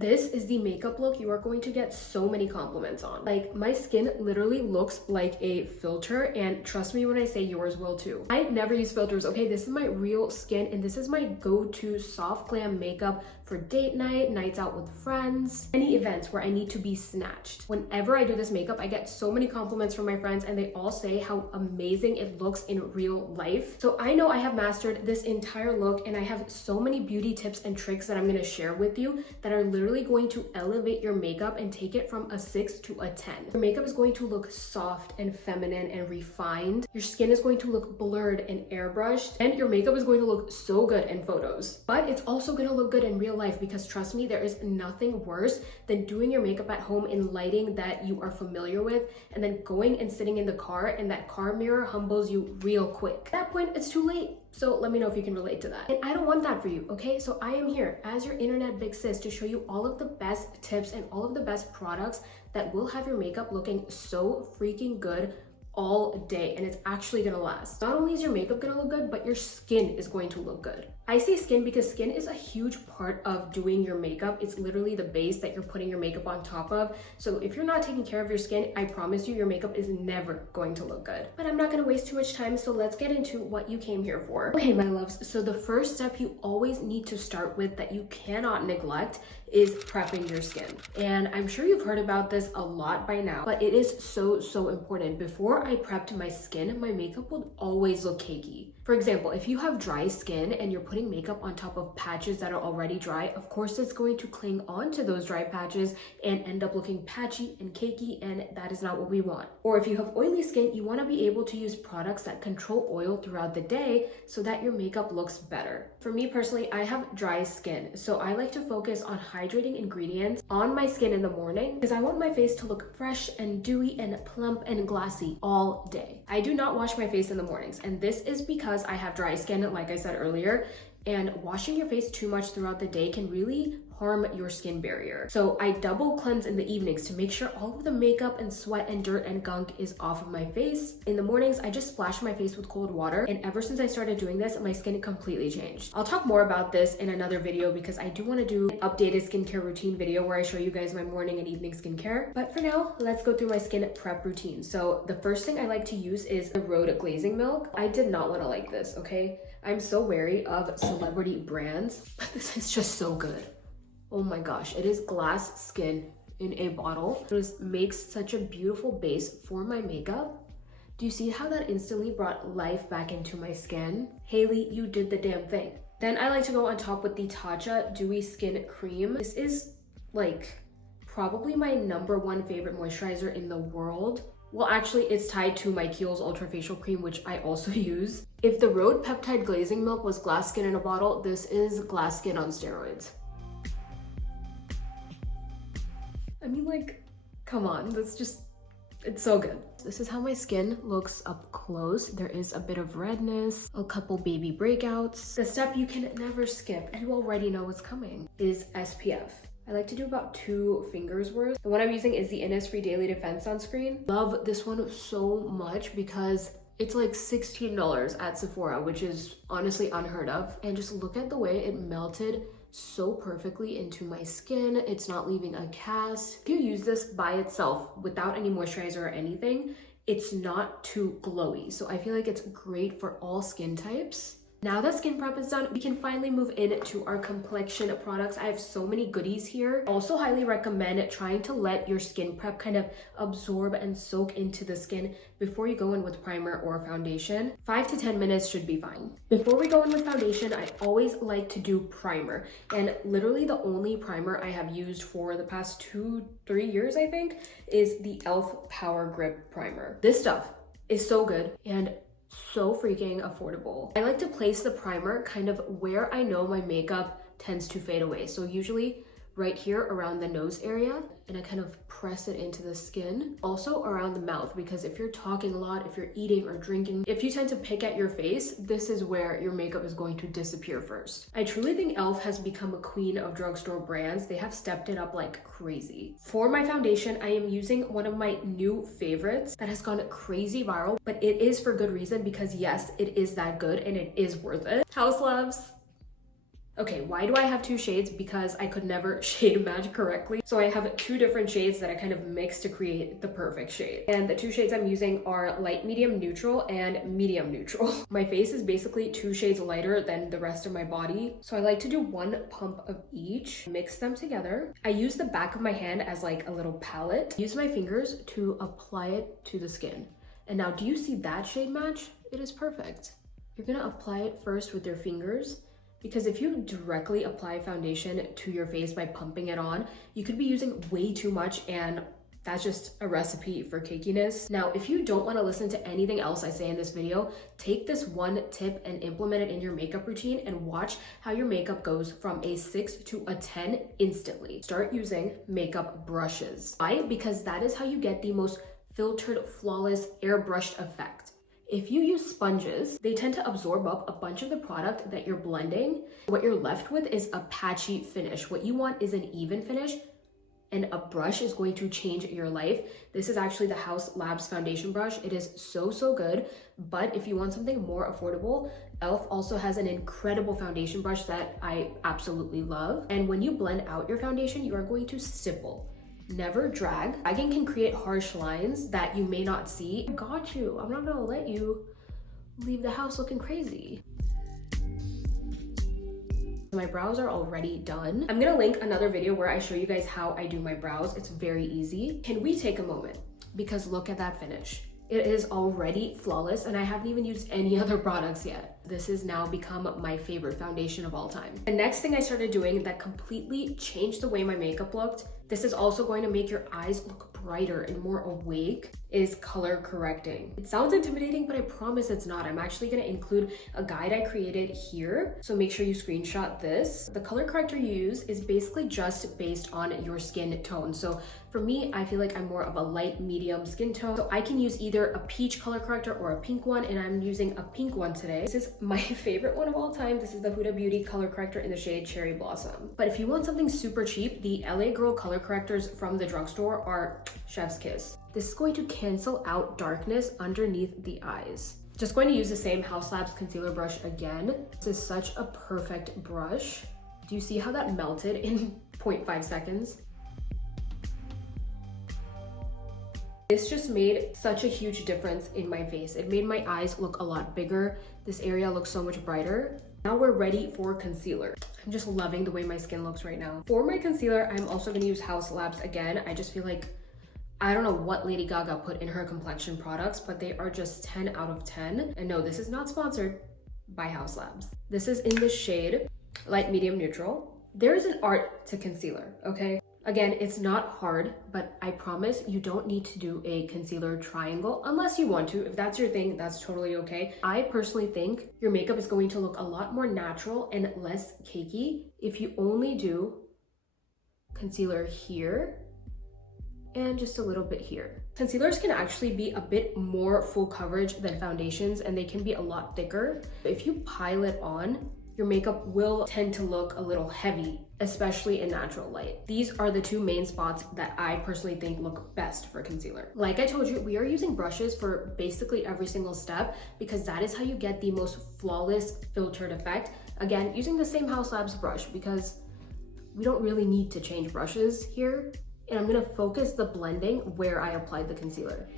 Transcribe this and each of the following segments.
This is the makeup look you are going to get so many compliments on. Like, my skin literally looks like a filter, and trust me when I say yours will too. I never use filters, okay? This is my real skin, and this is my go-to soft glam makeup for date night, nights out with friends, any events where I need to be snatched. Whenever I do this makeup, I get so many compliments from my friends, and they all say how amazing it looks in real life. So I know I have mastered this entire look, and I have so many beauty tips and tricks that I'm gonna share with you that are literally going to elevate your makeup and take it from a 6 to a 10. Your makeup is going to look soft and feminine and refined. Your skin is going to look blurred and airbrushed, and your makeup is going to look so good in photos. But it's also gonna look good in real life, because trust me, there is nothing worse than doing your makeup at home in lighting that you are familiar with, and then going and sitting in the car, and that car mirror humbles you real quick. At that point, it's too late. So let me know if you can relate to that. And I don't want that for you, okay? So I am here as your internet big sis to show you all of the best tips and all of the best products that will have your makeup looking so freaking good all day, and it's actually gonna last. Not only is your makeup gonna look good, but your skin is going to look good. I say skin because skin is a huge part of doing your makeup. It's literally the base that you're putting your makeup on top of. So if you're not taking care of your skin, I promise you your makeup is never going to look good. But I'm not gonna waste too much time, so let's get into what you came here for. Okay, my loves, so the first step you always need to start with that you cannot neglect is prepping your skin. And I'm sure you've heard about this a lot by now, but it is so important. Before I prepped my skin, my makeup would always look cakey. For example, if you have dry skin and you're putting makeup on top of patches that are already dry, of course it's going to cling on to those dry patches and end up looking patchy and cakey, and that is not what we want. Or if you have oily skin, you want to be able to use products that control oil throughout the day so that your makeup looks better. For me personally, I have dry skin, so I like to focus on hydrating ingredients on my skin in the morning because I want my face to look fresh and dewy and plump and glassy all day. I do not wash my face in the mornings, and this is because I have dry skin, like I said earlier, and washing your face too much throughout the day can really harm your skin barrier. So I double cleanse in the evenings to make sure all of the makeup and sweat and dirt and gunk is off of my face. In the mornings, I just splash my face with cold water, and ever since I started doing this, my skin completely changed. I'll talk more about this in another video because I do want to do an updated skincare routine video where I show you guys my morning and evening skincare. But for now, let's go through my skin prep routine. So the first thing I like to use is the Rhode glazing milk. I did not want to like this, okay? I'm so wary of celebrity brands, but this is just so good. Oh my gosh, it is glass skin in a bottle. It just makes such a beautiful base for my makeup. Do you see how that instantly brought life back into my skin? Haley, you did the damn thing. Then I like to go on top with the Tatcha Dewy Skin Cream. This is like probably my #1 favorite moisturizer in the world. Well, actually, it's tied to my Kiehl's Ultra Facial Cream, which I also use. If the Rhode Peptide Glazing Milk was glass skin in a bottle, this is glass skin on steroids. I mean, like, come on, it's so good. This is how my skin looks up close. There is a bit of redness, a couple baby breakouts. The step you can never skip, you already know what's coming, is SPF. I like to do about 2 fingers worth. The one I'm using is the Innisfree Daily Defense Sunscreen. Love this one so much because it's like $16 at Sephora, which is honestly unheard of. And just look at the way it melted so perfectly into my skin. It's not leaving a cast. If you use this by itself without any moisturizer or anything, it's not too glowy. So I feel like it's great for all skin types. Now that skin prep is done, we can finally move into our complexion products. I have so many goodies here. I also highly recommend trying to let your skin prep kind of absorb and soak into the skin before you go in with primer or foundation. 5 to 10 minutes should be fine. Before we go in with foundation, I always like to do primer. And literally the only primer I have used for the past 2-3 years, I think, is the e.l.f. Power Grip Primer. This stuff is so good and so freaking affordable. I like to place the primer kind of where I know my makeup tends to fade away. So usually right here around the nose area, and I kind of press it into the skin. Also around the mouth, because if you're talking a lot, if you're eating or drinking, if you tend to pick at your face, this is where your makeup is going to disappear first. I truly think e.l.f. has become a queen of drugstore brands. They have stepped it up like crazy. For my foundation, I am using one of my new favorites that has gone crazy viral, but it is for good reason because yes, it is that good and it is worth it. Haus loves. Okay, why do I have two shades? Because I could never shade match correctly. So I have two different shades that I kind of mix to create the perfect shade. And the two shades I'm using are light medium neutral and medium neutral. My face is basically two shades lighter than the rest of my body. So I like to do one pump of each, mix them together. I use the back of my hand as like a little palette. Use my fingers to apply it to the skin. And now, do you see that shade match? It is perfect. You're gonna apply it first with your fingers, because if you directly apply foundation to your face by pumping it on, you could be using way too much, and that's just a recipe for cakiness. Now, if you don't want to listen to anything else I say in this video, take this one tip and implement it in your makeup routine and watch how your makeup goes from a 6 to a 10 instantly. Start using makeup brushes. Why? Because that is how you get the most filtered, flawless, airbrushed effect. If you use sponges, they tend to absorb up a bunch of the product that you're blending. What you're left with is a patchy finish. What you want is an even finish, and a brush is going to change your life. This is actually the Haus Labs foundation brush. It is so, so good. But if you want something more affordable, e.l.f. also has an incredible foundation brush that I absolutely love. And when you blend out your foundation, you are going to stipple. Never drag. Dragging can create harsh lines that you may not see. I got you. I'm not gonna let you leave the house looking crazy. My brows are already done. I'm gonna link another video where I show you guys how I do my brows. It's very easy. Can we take a moment? Because look at that finish. It is already flawless, and I haven't even used any other products yet. This has now become my favorite foundation of all time. The next thing I started doing that completely changed the way my makeup looked, this is also going to make your eyes look brighter and more awake, is color correcting. It sounds intimidating, but I promise it's not. I'm actually gonna include a guide I created here, so make sure you screenshot this. The color corrector you use is basically just based on your skin tone. So for me, I feel like I'm more of a light medium skin tone, so I can use either a peach color corrector or a pink one, and I'm using a pink one today. This is my favorite one of all time. This is the Huda Beauty color corrector in the shade Cherry Blossom. But if you want something super cheap, the LA Girl color correctors from the drugstore are chef's kiss. This is going to cancel out darkness underneath the eyes. Just going to use the same Haus Labs concealer brush again. This is such a perfect brush. Do you see how that melted in 0.5 seconds? This just made such a huge difference in my face. It made my eyes look a lot bigger. This area looks so much brighter. Now we're ready for concealer. I'm just loving the way my skin looks right now. For my concealer, I'm also gonna use Haus Labs again. I just feel like, I don't know what Lady Gaga put in her complexion products, but they are just 10 out of 10. And no, this is not sponsored by Haus Labs. This is in the shade Light Medium Neutral. There is an art to concealer, okay? Again, it's not hard, but I promise you don't need to do a concealer triangle unless you want to. If that's your thing, that's totally okay. I personally think your makeup is going to look a lot more natural and less cakey if you only do concealer here and just a little bit here. Concealers can actually be a bit more full coverage than foundations, and they can be a lot thicker. If you pile it on, your makeup will tend to look a little heavy, especially in natural light. These are the two main spots that I personally think look best for concealer. Like I told you, we are using brushes for basically every single step because that is how you get the most flawless filtered effect. Again, using the same Haus Labs brush because we don't really need to change brushes here. And I'm gonna focus the blending where I applied the concealer.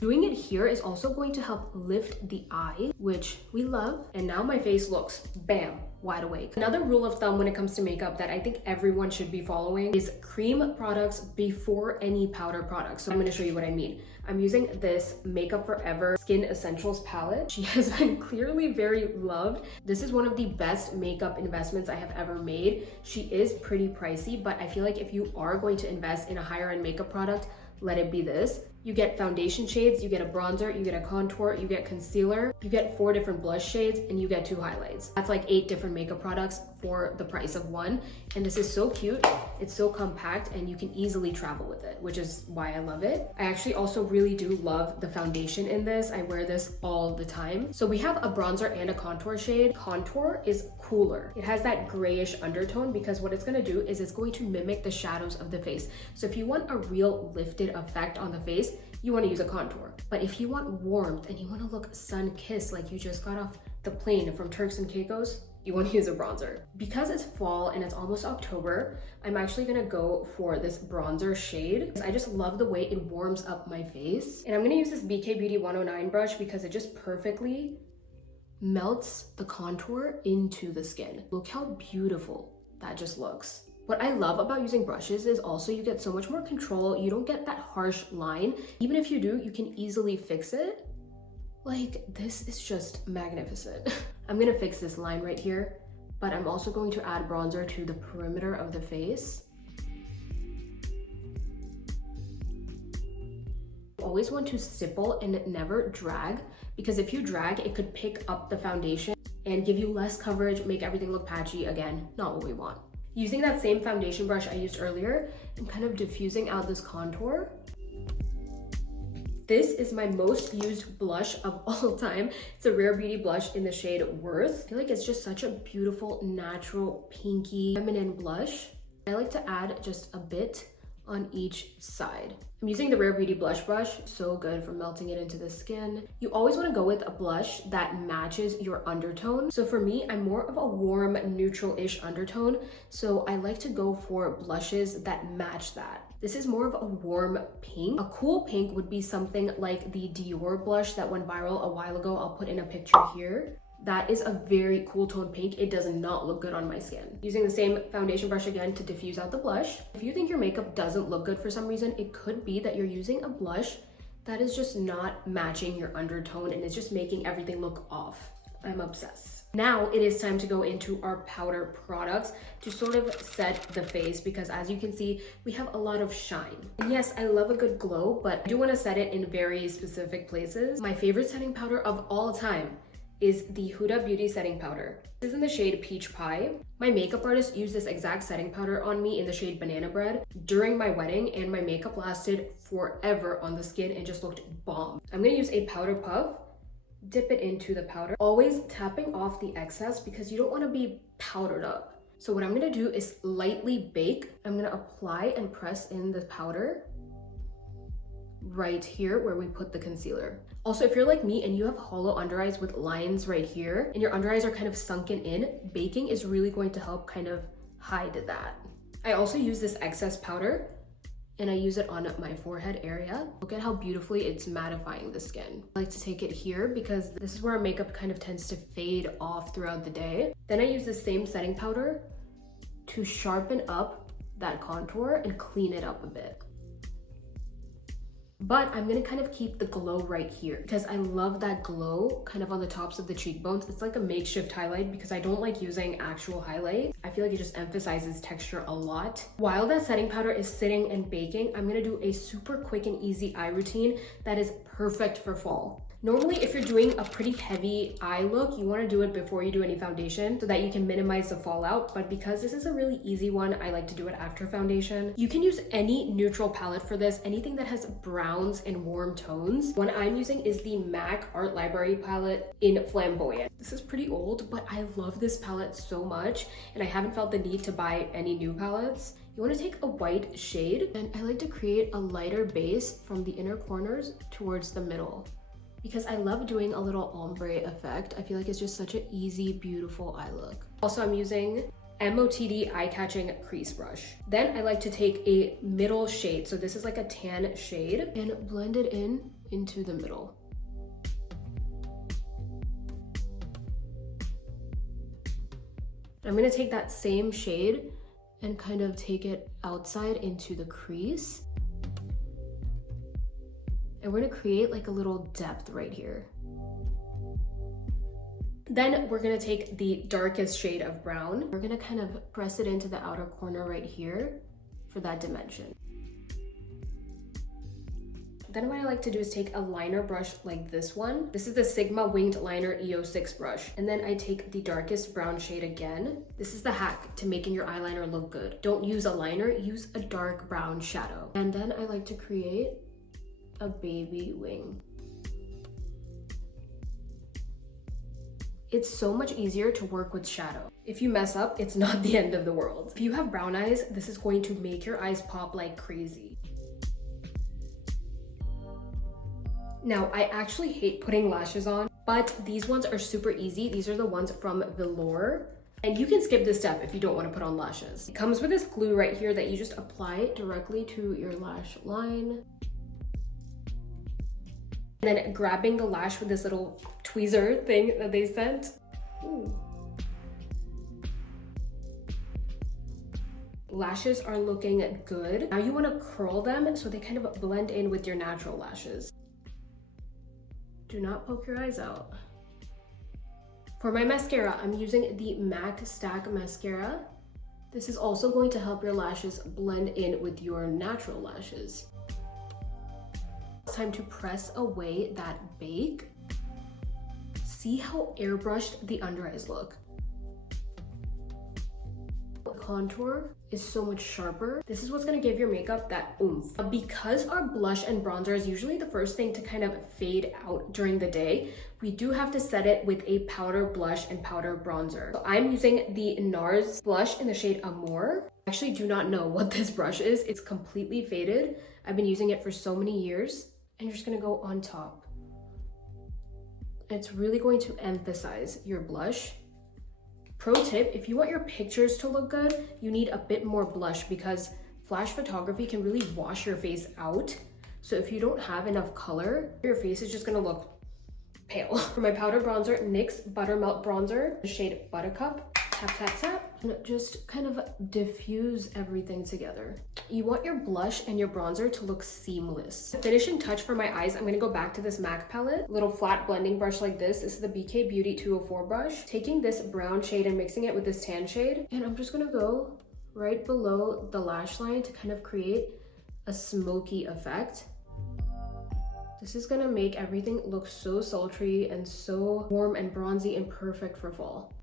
Doing it here is also going to help lift the eye, which we love. And now my face looks, bam, wide awake. Another rule of thumb when it comes to makeup that I think everyone should be following is cream products before any powder products. So I'm gonna show you what I mean. I'm using this Makeup Forever Skin Essentials palette. She has been clearly very loved. This is one of the best makeup investments I have ever made. She is pretty pricey, but I feel like if you are going to invest in a higher end makeup product, let it be this. You get foundation shades, you get a bronzer, you get a contour, you get concealer, you get 4 different blush shades, and you get 2 highlights. That's like 8 different makeup products for the price of one. And this is so cute, it's so compact, and you can easily travel with it, which is why I love it. I actually also really do love the foundation in this. I wear this all the time. So we have a bronzer and a contour shade. Contour is cooler. It has that grayish undertone because what it's gonna do is it's going to mimic the shadows of the face. So if you want a real lifted effect on the face, you want to use a contour. But if you want warmth and you want to look sun-kissed like you just got off the plane from Turks and Caicos, you want to use a bronzer. Because it's fall and it's almost October, I'm actually gonna go for this bronzer shade. I just love the way it warms up my face. And I'm gonna use this BK Beauty 109 brush because it just perfectly melts the contour into the skin. Look how beautiful that just looks. What I love about using brushes is also you get so much more control. You don't get that harsh line. Even if you do, you can easily fix it. Like, this is just magnificent. I'm gonna fix this line right here, but I'm also going to add bronzer to the perimeter of the face. You always want to stipple and never drag, because if you drag, it could pick up the foundation and give you less coverage, make everything look patchy. Again, not what we want. Using that same foundation brush I used earlier, I'm kind of diffusing out this contour. This is my most used blush of all time. It's a Rare Beauty blush in the shade Worth. I feel like it's just such a beautiful, natural, pinky, feminine blush. I like to add just a bit on each side. I'm using the Rare Beauty blush brush, so good for melting it into the skin. You always want to go with a blush that matches your undertone. So for me, I'm more of a warm, neutral-ish undertone, so I like to go for blushes that match that. This is more of a warm pink. A cool pink would be something like the Dior blush that went viral a while ago. I'll put in a picture here. That is a very cool tone pink. It does not look good on my skin. Using the same foundation brush again to diffuse out the blush. If you think your makeup doesn't look good for some reason, it could be that you're using a blush that is just not matching your undertone and it's just making everything look off. I'm obsessed. Now it is time to go into our powder products to sort of set the face, because as you can see, we have a lot of shine. And yes, I love a good glow, but I do want to set it in very specific places. My favorite setting powder of all time is the Huda Beauty setting powder. This is in the shade Peach Pie. My makeup artist used this exact setting powder on me in the shade Banana Bread during my wedding, and my makeup lasted forever on the skin and just looked bomb. I'm gonna use a powder puff, dip it into the powder, always tapping off the excess because you don't wanna be powdered up. So what I'm gonna do is lightly bake. I'm gonna apply and press in the powder right here where we put the concealer. Also, if you're like me and you have hollow under eyes with lines right here and your under eyes are kind of sunken in, baking is really going to help kind of hide that. I also use this excess powder and I use it on my forehead area. Look at how beautifully it's mattifying the skin. I like to take it here because this is where our makeup kind of tends to fade off throughout the day. Then I use the same setting powder to sharpen up that contour and clean it up a bit. But I'm gonna kind of keep the glow right here because I love that glow kind of on the tops of the cheekbones. It's like a makeshift highlight because I don't like using actual highlight. I feel like it just emphasizes texture a lot. While that setting powder is sitting and baking, I'm gonna do a super quick and easy eye routine that is perfect for fall. Normally, if you're doing a pretty heavy eye look, you want to do it before you do any foundation so that you can minimize the fallout. But because this is a really easy one, I like to do it after foundation. You can use any neutral palette for this, anything that has browns and warm tones. One I'm using is the MAC Art Library palette in Flamboyant. This is pretty old, but I love this palette so much, and I haven't felt the need to buy any new palettes. You want to take a white shade, and I like to create a lighter base from the inner corners towards the middle, because I love doing a little ombre effect. I feel like it's just such an easy, beautiful eye look. Also, I'm using MOTD eye-catching crease brush. Then I like to take a middle shade. So this is like a tan shade, and blend it into the middle. I'm gonna take that same shade and kind of take it outside into the crease. And we're gonna create like a little depth right here. Then we're gonna take the darkest shade of brown. We're gonna kind of press it into the outer corner right here for that dimension. Then what I like to do is take a liner brush like this one. This is the Sigma Winged Liner EO6 brush. And then I take the darkest brown shade again. This is the hack to making your eyeliner look good. Don't use a liner, use a dark brown shadow. And then I like to create a baby wing. It's so much easier to work with shadow. If you mess up, it's not the end of the world. If you have brown eyes, this is going to make your eyes pop like crazy. Now, I actually hate putting lashes on, but these ones are super easy. These are the ones from Velour. And you can skip this step if you don't want to put on lashes. It comes with this glue right here that you just apply directly to your lash line. And then grabbing the lash with this little tweezer thing that they sent. Ooh. Lashes are looking good. Now you want to curl them so they kind of blend in with your natural lashes. Do not poke your eyes out. For my mascara, I'm using the MAC Stack Mascara. This is also going to help your lashes blend in with your natural lashes. It's time to press away that bake. See how airbrushed the under eyes look. Contour is so much sharper. This is what's gonna give your makeup that oomph. Because our blush and bronzer is usually the first thing to kind of fade out during the day, we do have to set it with a powder blush and powder bronzer. So I'm using the NARS blush in the shade Amour. I actually do not know what this brush is. It's completely faded. I've been using it for so many years, and you're just gonna go on top. It's really going to emphasize your blush. Pro tip, if you want your pictures to look good, you need a bit more blush because flash photography can really wash your face out. So if you don't have enough color, your face is just gonna look pale. For my powder bronzer, NYX Buttermelt Bronzer, the shade Buttercup. Tap, tap, tap. And just kind of diffuse everything together. You want your blush and your bronzer to look seamless. The finishing touch for my eyes, I'm gonna go back to this MAC palette. Little flat blending brush like this. This is the BK Beauty 204 brush. Taking this brown shade and mixing it with this tan shade. And I'm just gonna go right below the lash line to kind of create a smoky effect. This is gonna make everything look so sultry and so warm and bronzy and perfect for fall.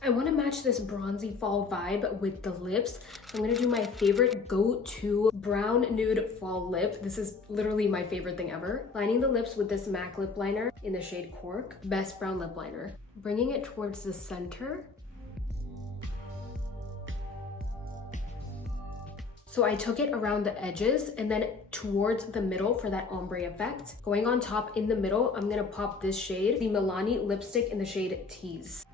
I want to match this bronzy fall vibe with the lips. So I'm going to do my favorite go-to brown nude fall lip. This is literally my favorite thing ever. Lining the lips with this MAC lip liner in the shade Cork. Best brown lip liner. Bringing it towards the center. So I took it around the edges and then towards the middle for that ombre effect. Going on top in the middle, I'm going to pop this shade, the Milani lipstick in the shade Tease.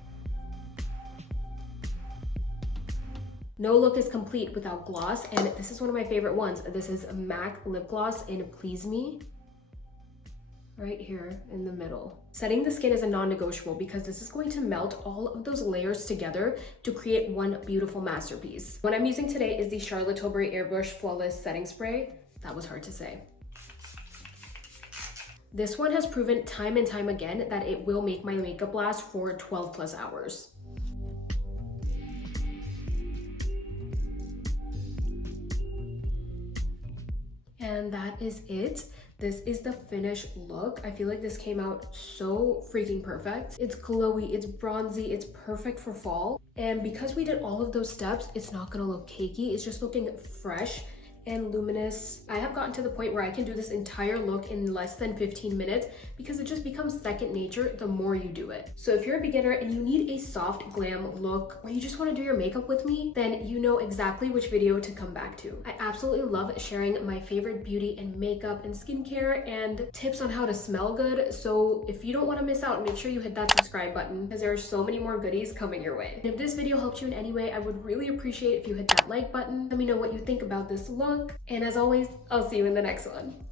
No look is complete without gloss, and this is one of my favorite ones. This is a MAC lip gloss in Please Me, right here in the middle. Setting the skin is a non-negotiable because this is going to melt all of those layers together to create one beautiful masterpiece. What I'm using today is the Charlotte Tilbury Airbrush Flawless Setting Spray. That was hard to say. This one has proven time and time again that it will make my makeup last for 12 plus hours. And that is it. This is the finished look. I feel like this came out so freaking perfect. It's glowy, it's bronzy, it's perfect for fall. And because we did all of those steps, it's not gonna look cakey. It's just looking fresh and luminous. I have gotten to the point where I can do this entire look in less than 15 minutes because it just becomes second nature the more you do it. So if you're a beginner and you need a soft glam look or you just want to do your makeup with me, then you know exactly which video to come back to. I absolutely love sharing my favorite beauty and makeup and skincare and tips on how to smell good. So if you don't want to miss out, make sure you hit that subscribe button because there are so many more goodies coming your way. And if this video helped you in any way, I would really appreciate if you hit that like button. Let me know what you think about this look. And as always, I'll see you in the next one.